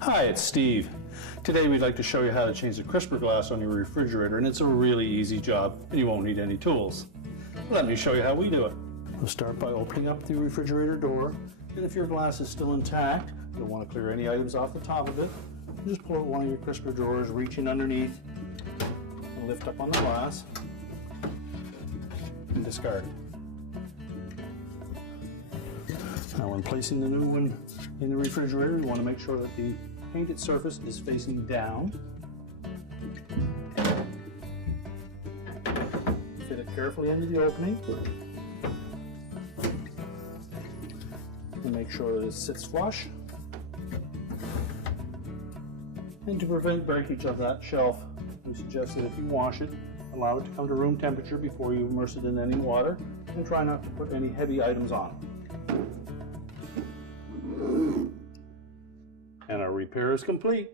Hi, it's Steve. Today we'd like to show you how to change the crisper glass on your refrigerator, and it's a really easy job and you won't need any tools. Let me show you how we do it. We'll start by opening up the refrigerator door, and if your glass is still intact, you'll want to clear any items off the top of it. Just pull out one of your crisper drawers, reach in underneath, and lift up on the glass and discard it. Now when placing the new one in the refrigerator, you want to make sure that the painted surface is facing down. Fit it carefully into the opening and make sure that it sits flush. And to prevent breakage of that shelf, we suggest that if you wash it, allow it to come to room temperature before you immerse it in any water, and try not to put any heavy items on it. And our repair is complete.